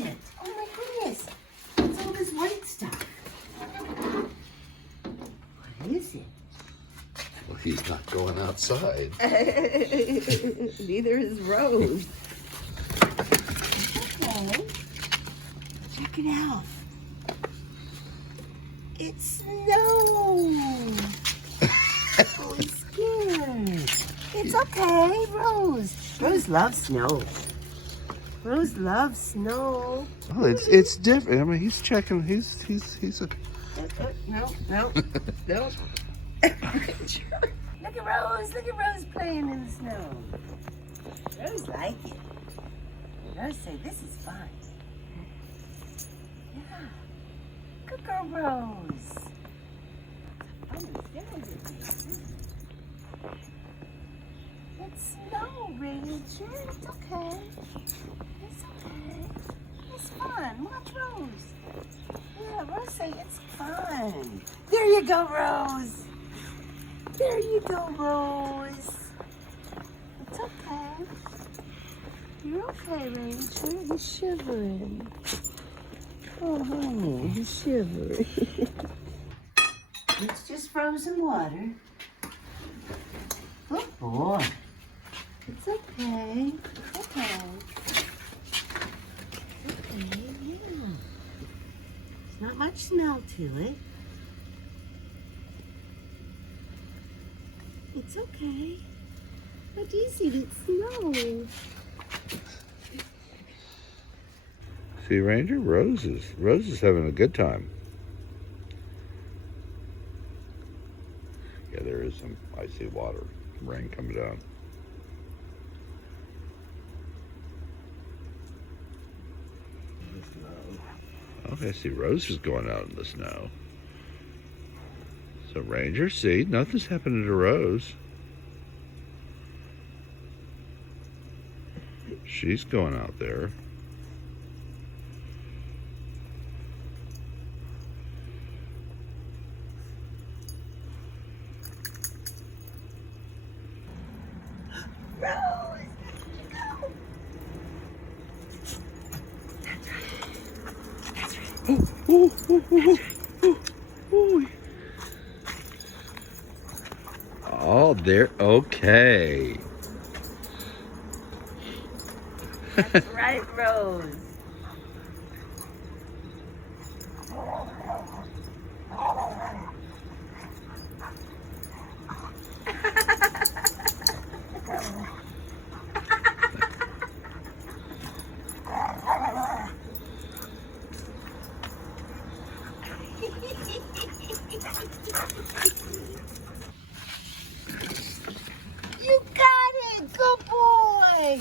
it. Oh my goodness. What's all this white stuff? What is it? Well, he's not going outside. Neither is Rose. Okay. Check it out. It's snow. Oh, he's scared. It's okay, Rose. Rose loves snow. Rose loves snow. Oh, it's different. I mean, he's checking. He's a. No. Look at Rose. Look at Rose playing in the snow. Rose like it. Rose say this is fun. Yeah. Good girl, Rose. It's snow, Ranger. It's okay. It's okay. It's fun. Watch Rose. Yeah, Rose say it's fun. There you go, Rose. There you go, Rose. It's okay. You're okay, Ranger. He's shivering. Oh, honey, he's shivering. It's just frozen water. Good boy. It's okay. It's okay. Okay, yeah. There's not much smell to it. It's okay. But easy, it's snow. See, Ranger, Rose is having a good time. Yeah, there is some icy water. Rain coming down. Okay, I see Rose is going out in the snow. So Ranger, see, nothing's happening to Rose. She's going out there. Rose, go. That's right. Oh, there. Okay. That's right, Rose. You got it! Good boy!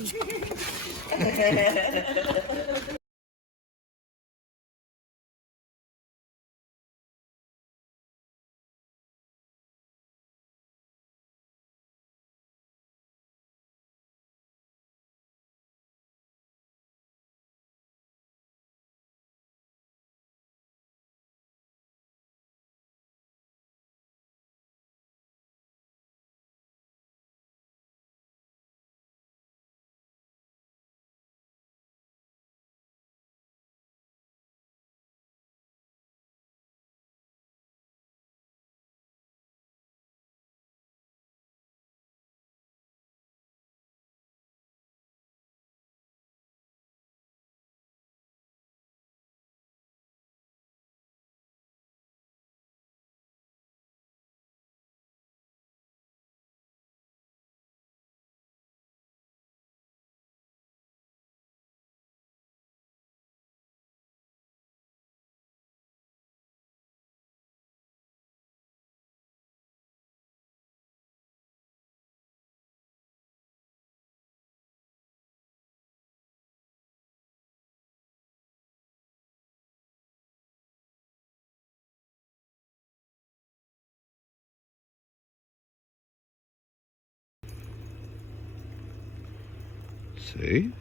See?